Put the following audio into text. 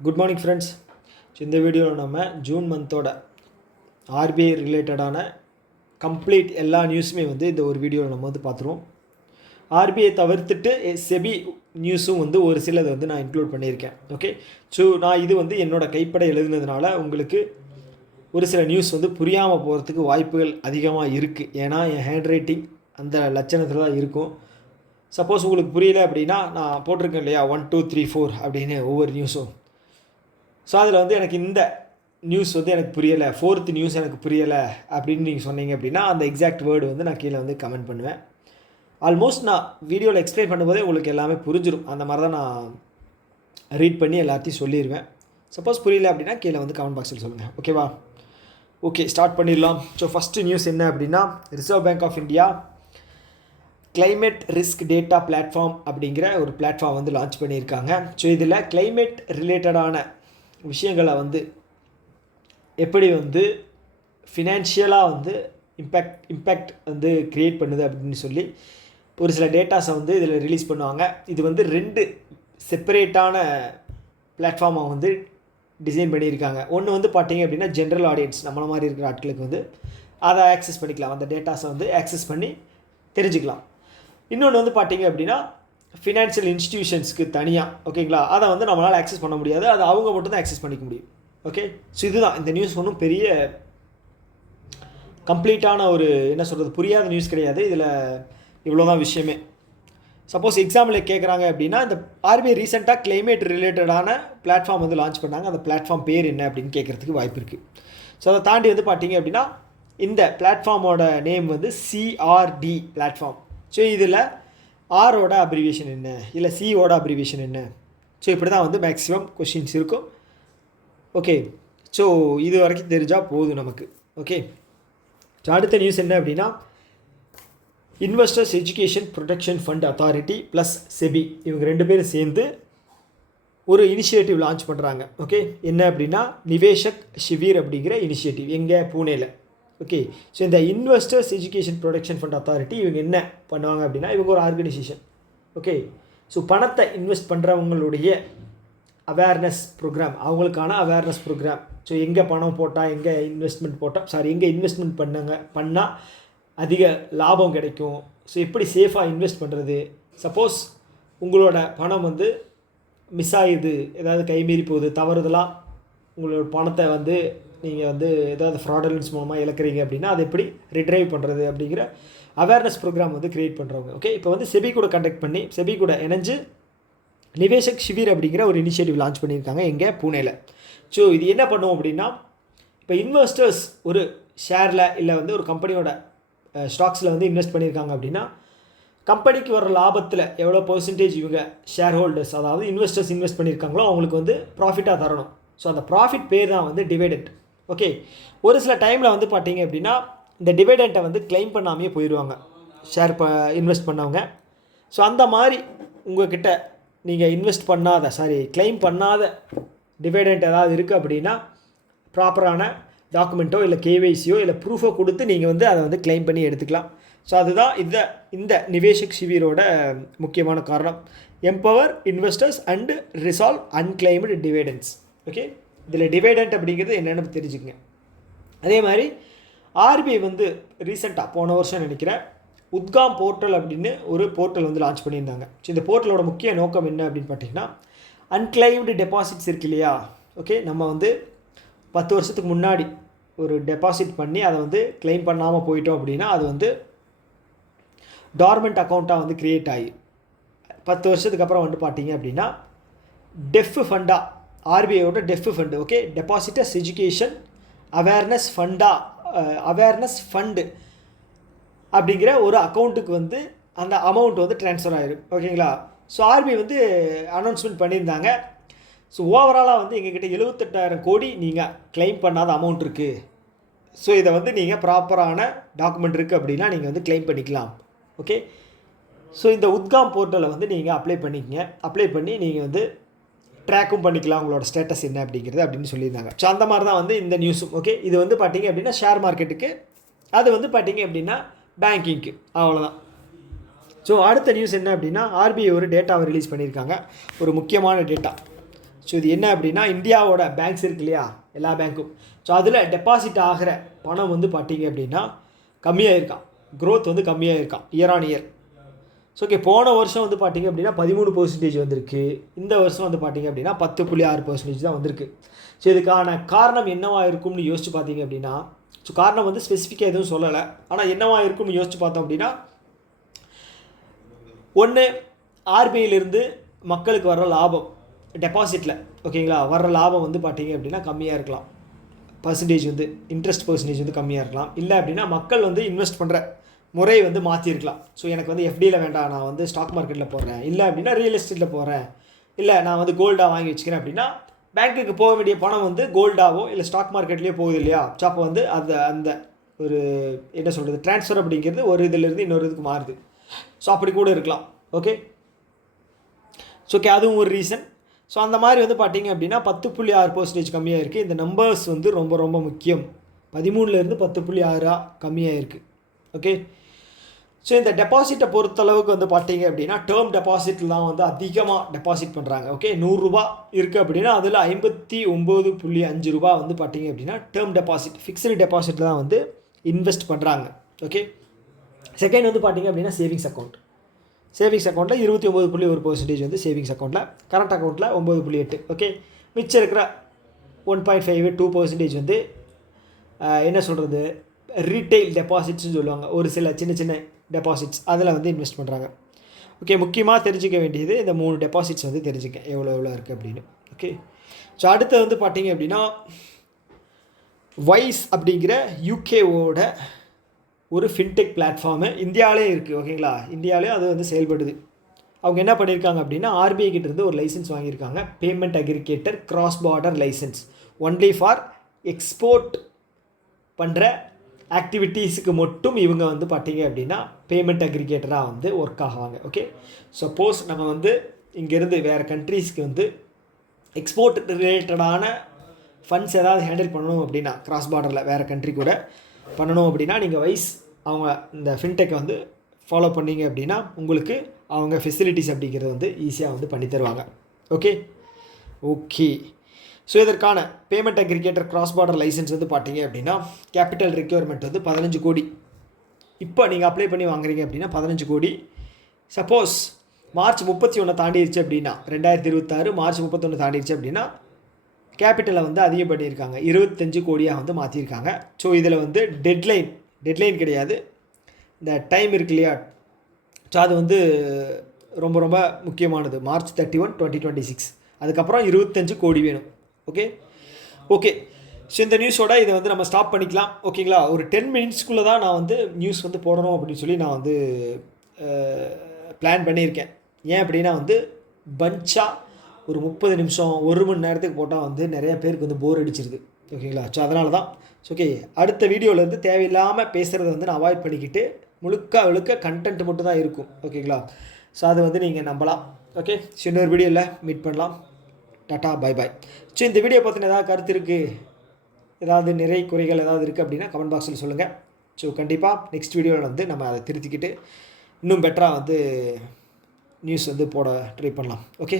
Good morning friends. இந்த வீடியோவில் நம்ம ஜூன் மந்தோட ஆர்பிஐ ரிலேட்டடான கம்ப்ளீட் எல்லா நியூஸுமே இந்த ஒரு வீடியோவில் நம்ம பார்த்துருவோம். ஆர்பிஐ தவிர்த்துட்டு செபி நியூஸும் ஒரு சிலது நான் இன்க்ளூட் பண்ணியிருக்கேன். ஓகே, ஸோ நான் இது என்னோட கைப்பட எழுதுனதுனால உங்களுக்கு ஒரு சில நியூஸ் புரியாமல் போகிறதுக்கு வாய்ப்புகள் அதிகமாக இருக்குது. ஏன்னா என் ஹேண்ட் ரைட்டிங் அந்த லட்சணத்தில் தான் இருக்கும். சப்போஸ் உங்களுக்கு புரியல அப்படின்னா நான் போட்டிருக்கேன் இல்லையா 1 2 3 4 அப்படின்னு ஒவ்வொரு நியூஸும். ஸோ அதில் எனக்கு இந்த நியூஸ் எனக்கு புரியலை, 4th நியூஸ் எனக்கு புரியலை அப்படின்னு நீங்கள் சொன்னீங்க அப்படின்னா அந்த எக்ஸாக்ட் வேர்டு நான் கீழே கமெண்ட் பண்ணுவேன். ஆல்மோஸ்ட் நான் வீடியோவில் எக்ஸ்பிளைன் பண்ணும்போதே உங்களுக்கு எல்லாமே புரிஞ்சிடும். அந்த மாதிரி தான் நான் ரீட் பண்ணி எல்லாத்தையும் சொல்லிடுவேன். சப்போஸ் புரியல அப்படின்னா கீழே கமெண்ட் பாக்ஸில் சொல்லுங்கள். ஓகேவா? ஓகே, ஸ்டார்ட் பண்ணிடலாம். ஸோ ஃபஸ்ட்டு நியூஸ் என்ன அப்படின்னா, Reserve Bank of India climate risk data platform அப்படிங்கிற ஒரு பிளாட்ஃபார்ம் லான்ச் பண்ணியிருக்காங்க. ஸோ இதில் கிளைமேட் ரிலேட்டடான விஷயங்களை எப்படி ஃபினான்ஷியலாக இம்பேக்ட் க்ரியேட் பண்ணுது அப்படின்னு சொல்லி ஒரு சில டேட்டாஸை இதில் ரிலீஸ் பண்ணுவாங்க. இது 2 செப்பரேட்டான பிளாட்ஃபார்மை டிசைன் பண்ணியிருக்காங்க. ஒன்று பார்த்தீங்க அப்படின்னா ஜென்ரல் ஆடியன்ஸ், நம்மள மாதிரி இருக்கிற ஆட்களுக்கு அதை ஆக்சஸ் பண்ணிக்கலாம், அந்த டேட்டாஸை ஆக்சஸ் பண்ணி தெரிஞ்சுக்கலாம். இன்னொன்று பார்த்தீங்க அப்படின்னா ஃபினான்ஷியல் இன்ஸ்டிடியூஷன்ஸ்க்கு தனியாக, ஓகேங்களா, அதை நம்மளால் ஆக்சஸ் பண்ண முடியாது, அது அவங்க மட்டும் தான் ஆக்சஸ் பண்ணிக்க முடியும். ஓகே, ஸோ இதுதான் இந்த நியூஸ். ஒன்றும் பெரிய கம்ப்ளீட்டான ஒரு என்ன சொல்கிறது புரியாத நியூஸ் கிடையாது. இதில் இவ்வளோ தான் விஷயமே. சப்போஸ் எக்ஸாம்பிள் கேட்குறாங்க அப்படின்னா, இந்த ஆர்பிஐ ரீசெண்டாக கிளைமேட் ரிலேட்டடான பிளாட்ஃபார்ம் லான்ச் பண்ணாங்க. அந்த பிளாட்ஃபார்ம் பேர் என்ன அப்படின்னு கேட்குறதுக்கு வாய்ப்பு இருக்குது. ஸோ அதை தாண்டி பார்த்தீங்க அப்படின்னா இந்த பிளாட்ஃபார்மோட நேம் சிஆர்டி பிளாட்ஃபார்ம். ஸோ இதில் ஆரோட அப்ரிவேஷன் என்ன, இல்லை சியோட அப்ரிவேஷன் என்ன, ஸோ இப்படி தான் மேக்ஸிமம் கொஷின்ஸ் இருக்கும். ஓகே, ஸோ இது வரைக்கும் தெரிஞ்சால் போதும் நமக்கு. ஓகே, ஸோ அடுத்த நியூஸ் என்ன அப்படின்னா, investors education protection fund authority plus SEBI இவங்க 2 பேரும் சேர்ந்து ஒரு இனிஷியேட்டிவ் லான்ச் பண்ணுறாங்க. ஓகே, என்ன அப்படின்னா நிவேஷக் ஷிவீர் அப்படிங்கிற இனிஷியேட்டிவ் எங்கே பூனேயில். ஓகே, ஸோ இந்த investors education protection fund authority இவங்க என்ன பண்ணுவாங்க அப்படின்னா, இவங்க ஒரு ஆர்கனைசேஷன். ஓகே, ஸோ பணத்தை இன்வெஸ்ட் பண்ணுறவங்களுடைய அவேர்னஸ் ப்ரோக்ராம், அவங்களுக்கான அவேர்னஸ் ப்ரோக்ராம். ஸோ எங்கே பணம் போட்டால், எங்கே இன்வெஸ்ட்மெண்ட் பண்ணால் அதிக லாபம் கிடைக்கும், ஸோ எப்படி சேஃபாக இன்வெஸ்ட் பண்ணுறது, சப்போஸ் உங்களோட பணம் மிஸ் ஆகிடுது, ஏதாவது கைமீறி போகுது, தவறுதலாக உங்களோட பணத்தை நீங்கள் ஏதாவது ஃப்ராடலன்ஸ் மூலமாக இழக்கிறீங்க அப்படின்னா அதை எப்படி ரிட்ரைவ் பண்ணுறது அப்படிங்கிற அவேர்னஸ் ப்ரோக்ராம் க்ரியேட் பண்ணுறவங்க. ஓகே, இப்போ செபி கூட கண்டக்ட் பண்ணி செபி கூட இணைஞ்சு நிவேஷக் ஷிவீர் அப்படிங்கிற ஒரு இனிஷியேட்டிவ் லான்ச் பண்ணியிருக்காங்க எங்கே பூனேயில். ஸோ இது என்ன பண்ணுவோம் அப்படின்னா, இப்போ இன்வெஸ்டர்ஸ் ஒரு ஷேரில் இல்லை ஒரு கம்பெனியோட ஸ்டாக்ஸில் இன்வெஸ்ட் பண்ணியிருக்காங்க அப்படின்னா, கம்பெனிக்கு வர லாபத்தில் எவ்வளோ பர்சன்டேஜ் இவங்க ஷேர் ஹோல்டர்ஸ், அதாவது இன்வெஸ்டர்ஸ் இன்வெஸ்ட் பண்ணியிருக்காங்களோ அவங்களுக்கு ப்ராஃபிட்டாக தரணும். ஸோ அந்த ப்ராஃபிட் பேர் தான் டிவிடெண்ட். ஓகே, ஒரு சில டைமில் பார்த்தீங்க அப்படின்னா இந்த டிவிடெண்ட்டை கிளைம் பண்ணாமையே போயிடுவாங்க இன்வெஸ்ட் பண்ணவங்க. ஸோ அந்த மாதிரி உங்கள்கிட்ட நீங்கள் கிளைம் பண்ணாத டிவிடெண்ட் ஏதாவது இருக்குது அப்படின்னா ப்ராப்பரான டாக்குமெண்ட்டோ இல்லை கேவைசியோ இல்லை ப்ரூஃபோ கொடுத்து நீங்கள் அதை கிளைம் பண்ணி எடுத்துக்கலாம். ஸோ அதுதான் இந்த நிவேஷக் ஷிவீரோட முக்கியமான காரணம். Empower investors and resolve unclaimed dividends. Okay, இதில் டிவிடெண்ட் அப்படிங்கிறது என்னென்னு தெரிஞ்சுக்கங்க. அதே மாதிரி ஆர்பிஐ ரீசெண்டாக போன வருஷம் நினைக்கிறேன் உத்காம் போர்ட்டல் அப்படின்னு ஒரு போர்ட்டல் லான்ச் பண்ணியிருந்தாங்க. ஸோ இந்த போர்ட்டலோட முக்கிய நோக்கம் என்ன அப்படின்னு பார்த்தீங்கன்னா, அன்கிளைம்டு டெபாசிட்ஸ் இருக்கு இல்லையா. ஓகே, நம்ம 10 வருஷத்துக்கு முன்னாடி ஒரு டெபாசிட் பண்ணி அதை கிளைம் பண்ணாமல் போயிட்டோம் அப்படின்னா அது டார்மெண்ட் அக்கௌண்ட்டாக க்ரியேட் ஆகி 10 வருஷத்துக்கு அப்புறம் பார்த்தீங்க அப்படின்னா டெஃப் ஃபண்டாக, ஆர்பிஐயோட DEAF fund, okay, depositors education awareness fund அப்படிங்கிற ஒரு அக்கௌண்ட்டுக்கு அந்த அமௌண்ட் ட்ரான்ஸ்ஃபர் ஆகிடும். ஓகேங்களா. ஸோ ஆர்பிஐ அனௌன்ஸ்மெண்ட் பண்ணியிருந்தாங்க. ஸோ ஓவராலாக எங்ககிட்ட 78,000 கோடி நீங்கள் கிளைம் பண்ணாத அமௌண்ட் இருக்குது. ஸோ இதை நீங்கள் ப்ராப்பரான டாக்குமெண்ட் இருக்குது அப்படின்னா நீங்கள் கிளைம் பண்ணிக்கலாம். ஓகே, ஸோ இந்த உத்காம் போர்ட்டலை நீங்கள் அப்ளை பண்ணிக்கங்க. அப்ளை பண்ணி நீங்கள் ட்ராக்கும் பண்ணிக்கலாம் உங்களோட ஸ்டேட்டஸ் என்ன அப்படிங்கிறது அப்படின்னு சொல்லியிருந்தாங்க. ஸோ அந்த மாதிரி தான் இந்த நியூஸும். ஓகே, இது பார்த்தீங்க அப்படின்னா ஷேர் மார்க்கெட்டுக்கு, அது பார்த்தீங்க அப்படின்னா பேங்கிங்க்கு, அவ்வளோதான். ஸோ அடுத்த நியூஸ் என்ன அப்படின்னா, ஆர்பிஐ ஒரு டேட்டாவை ரிலீஸ் பண்ணியிருக்காங்க, ஒரு முக்கியமான டேட்டா. ஸோ இது என்ன அப்படின்னா இந்தியாவோட பேங்க்ஸ் இருக்கு இல்லையா, எல்லா பேங்க்கும். ஸோ அதில் டெபாசிட் ஆகிற பணம் வந்து பார்த்தீங்க அப்படின்னா கம்மியாக இருக்கான், க்ரோத் வந்து கம்மியாக இருக்கான் year on year. So okay, போன வருஷம் வந்து பார்த்தீங்க அப்படின்னா 13% வந்திருக்கு, இந்த வருஷம் வந்து பார்த்தீங்க அப்படின்னா 10.6% தான் வந்திருக்கு. ஸோ இதுக்கான காரணம் என்னவாக இருக்கும்னு யோசிச்சு பார்த்தீங்க அப்படின்னா, ஸோ காரணம் வந்து ஸ்பெசிஃபிக்காக எதுவும் சொல்லலை, ஆனால் என்னவாக இருக்கும்னு யோசிச்சு பார்த்தோம் அப்படின்னா, ஒன்று ஆர்பிஐலேருந்து மக்களுக்கு வர்ற லாபம் டெபாசிட்டில் ஓகேங்களா, வர்ற லாபம் வந்து பார்த்தீங்க அப்படின்னா கம்மியாக இருக்கலாம், பர்சன்டேஜ் வந்து இன்ட்ரெஸ்ட் பர்சன்டேஜ் வந்து கம்மியாக இருக்கலாம். இல்லை அப்படின்னா மக்கள் வந்து இன்வெஸ்ட் பண்ணுற முறை வந்து மாற்றிருக்கலாம். ஸோ எனக்கு வந்து எஃப்டியில் வேண்டாம், நான் வந்து ஸ்டாக் மார்க்கெட்டில் போடுறேன், இல்லை அப்படின்னா ரியல் எஸ்டேட்டில் போகிறேன், இல்லை நான் வந்து கோல்டாக வாங்கி வச்சுக்கிறேன் அப்படின்னா பேங்க்குக்கு போக வேண்டிய பணம் வந்து கோல்டாவோ இல்லை ஸ்டாக் மார்க்கெட்லேயே போகுது இல்லையா. ஸோ அப்போ வந்து அந்த ஒரு என்ன சொல்கிறது, ட்ரான்ஸ்ஃபர் அப்படிங்கிறது ஒரு இதிலேருந்து இன்னொரு இதுக்கு மாறுது. ஸோ அப்படி கூட இருக்கலாம். ஓகே, ஸோ ஓகே, அதுவும் ஒரு ரீசன். ஸோ அந்த மாதிரி வந்து பார்த்தீங்க அப்படின்னா 10.6% கம்மியாக இருக்குது. இந்த நம்பர்ஸ் வந்து ரொம்ப ரொம்ப முக்கியம். 13லேருந்து 10.6 கம்மியாக இருக்குது. ஓகே, ஸோ இந்த டெபாசிட்டை பொறுத்தளவுக்கு வந்து பார்த்தீங்க அப்படின்னா டேர்ம் டெபாசிட்டில் தான் வந்து அதிகமாக டெபாசிட் பண்ணுறாங்க. ஓகே, 100 ரூபா இருக்குது அப்படின்னா அதில் 59.5 ரூபா வந்து பார்த்தீங்க அப்படின்னா டேர்ம் டெபாசிட், ஃபிக்ஸ்டு டெபாசிட்டில் தான் வந்து இன்வெஸ்ட் பண்ணுறாங்க. ஓகே, செகண்ட் வந்து பார்த்தீங்க அப்படின்னா சேவிங்ஸ் அக்கௌண்ட். சேவிங்ஸ் அக்கௌண்ட்டில் 29.1% வந்து சேவிங்ஸ் அக்கௌண்ட்டில், கரண்ட் அக்கௌண்ட்டில் 9.8. ஓகே, மிச்சம் இருக்கிற 1.5-2% வந்து என்ன சொல்கிறது, ரீட்டெயில் டெபாசிட்ஸ்னு சொல்லுவாங்க, ஒரு சில சின்ன சின்ன டெபாசிட்ஸ், அதில் வந்து இன்வெஸ்ட் பண்ணுறாங்க. ஓகே, முக்கியமாக தெரிஞ்சிக்க வேண்டியது இந்த 3 டெபாசிட்ஸ் வந்து தெரிஞ்சுக்க எவ்வளோ இருக்குது அப்படின்னு. ஓகே, ஸோ அடுத்து வந்து பார்த்தீங்க அப்படின்னா வைஸ் அப்படிங்கிற யூகேவோட ஒரு ஃபின்டெக் பிளாட்ஃபார்மு இந்தியாவிலே இருக்குது. ஓகேங்களா, இந்தியாவிலே அது வந்து செயல்படுது. அவங்க என்ன பண்ணியிருக்காங்க அப்படின்னா ஆர்பிஐ கிட்டேருந்து ஒரு லைசன்ஸ் வாங்கியிருக்காங்க, payment aggregator cross border licence, only for export பண்ணுற ஆக்டிவிட்டீஸுக்கு மட்டும் இவங்க வந்து பார்த்தீங்க அப்படின்னா பேமெண்ட் அக்ரிகேட்டராக வந்து ஒர்க் ஆகுவாங்க. ஓகே, சப்போஸ் நம்ம வந்து இங்கேருந்து வேறு கண்ட்ரீஸ்க்கு வந்து எக்ஸ்போர்ட் ரிலேட்டடான ஃபண்ட்ஸ் ஏதாவது ஹேண்டில் பண்ணணும் அப்படின்னா கிராஸ் பார்டரில் வேறு கண்ட்ரி கூட பண்ணணும் அப்படின்னா நீங்கள் வைஸ் அவங்க இந்த ஃபின்டெக்கை வந்து ஃபாலோ பண்ணிங்க அப்படின்னா உங்களுக்கு அவங்க ஃபெசிலிட்டிஸ் அப்படிங்கிறது வந்து ஈஸியாக வந்து பண்ணி தருவாங்க. ஓகே ஓகே ஸோ இதற்கான payment aggregator cross border licence வந்து பார்த்தீங்க அப்படின்னா கேபிட்டல் ரெக்யர்மெண்ட் வந்து 15 கோடி. இப்போ நீங்கள் அப்ளை பண்ணி வாங்குறீங்க அப்படின்னா 15 கோடி. சப்போஸ் மார்ச் 31 தாண்டிடுச்சு அப்படின்னா 2026 மார்ச் 31 தாண்டிடுச்சு அப்படின்னா கேபிட்டலை வந்து அதிகம் பண்ணியிருக்காங்க, 25 கோடியாக வந்து மாற்றிருக்காங்க. ஸோ இதில் வந்து டெட்லைன் கிடையாது, இந்த டைம் இருக்கு இல்லையா, ஸோ அது வந்து ரொம்ப ரொம்ப முக்கியமானது. மார்ச் 31, 2026, அதுக்கப்புறம் 25 கோடி வேணும். ஓகே ஓகே ஸோ இந்த நியூஸோட இதை வந்து நம்ம ஸ்டாப் பண்ணிக்கலாம். ஓகேங்களா, ஒரு 10 மினிட்ஸ்க்குள்ளே தான் நான் வந்து நியூஸ் வந்து போடணும் அப்படின்னு சொல்லி நான் வந்து பிளான் பண்ணியிருக்கேன். ஏன் அப்படின்னா வந்து பஞ்சாக ஒரு 30 நிமிஷம் 1 மணி நேரத்துக்கு போட்டால் வந்து நிறைய பேருக்கு வந்து போர் அடிச்சிருது. ஓகேங்களா, ஸோ அதனால தான். ஓகே, அடுத்த வீடியோவிலேருந்து தேவையில்லாமல் பேசுகிறத வந்து நான் அவாய்ட் பண்ணிக்கிட்டு முழுக்க கண்டென்ட் மட்டும் தான் இருக்கும். ஓகேங்களா, ஸோ அது வந்து நீங்கள் நம்பலாம். ஓகே, ஸோ இன்னொரு வீடியோவில் மீட் பண்ணலாம். Tata, bye bye. ஸோ இந்த வீடியோ பற்றின ஏதாவது கருத்து இருக்குது, ஏதாவது நிறை குறைகள் ஏதாவது இருக்குது அப்படின்னா கமெண்ட் பாக்ஸில் சொல்லுங்கள். ஸோ கண்டிப்பாக நெக்ஸ்ட் வீடியோவில் வந்து நம்ம அதை திருத்திக்கிட்டு இன்னும் பெட்டராக வந்து நியூஸ் வந்து போட ட்ரை பண்ணலாம். ஓகே.